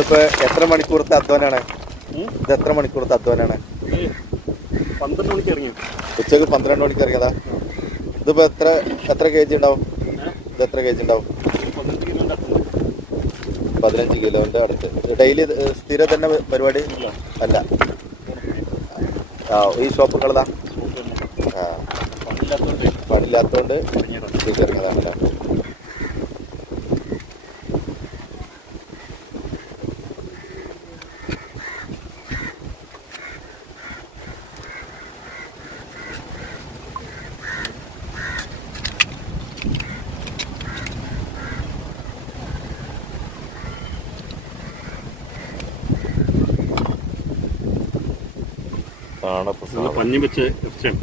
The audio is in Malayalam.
ഇതിപ്പോ എത്ര മണിക്കൂറത്തെ അധ്വാനാണ്? ഇത് എത്ര മണിക്കൂറത്തെ അധ്വാനാണ്? 12 മണിക്ക് ഇറങ്ങി. ഉച്ചക്ക് 12 മണിക്ക് ഇറങ്ങിയതാ. ഇതിപ്പോ എത്ര കെ ജി ഉണ്ടാവും? ഇത് എത്ര കെ ജി ഉണ്ടാവും? 15 കിലോന്റെ അടുത്ത്. ഡെയിലി സ്ഥിരം തന്നെ പരിപാടി അല്ല. ഈ ഷോപ്പുകളതാ പണില്ലാത്തോണ്ട് ഇറങ്ങിയതാണല്ലേ. പഞ്ഞി വെച്ച് ഇറച്ചിയാണ്.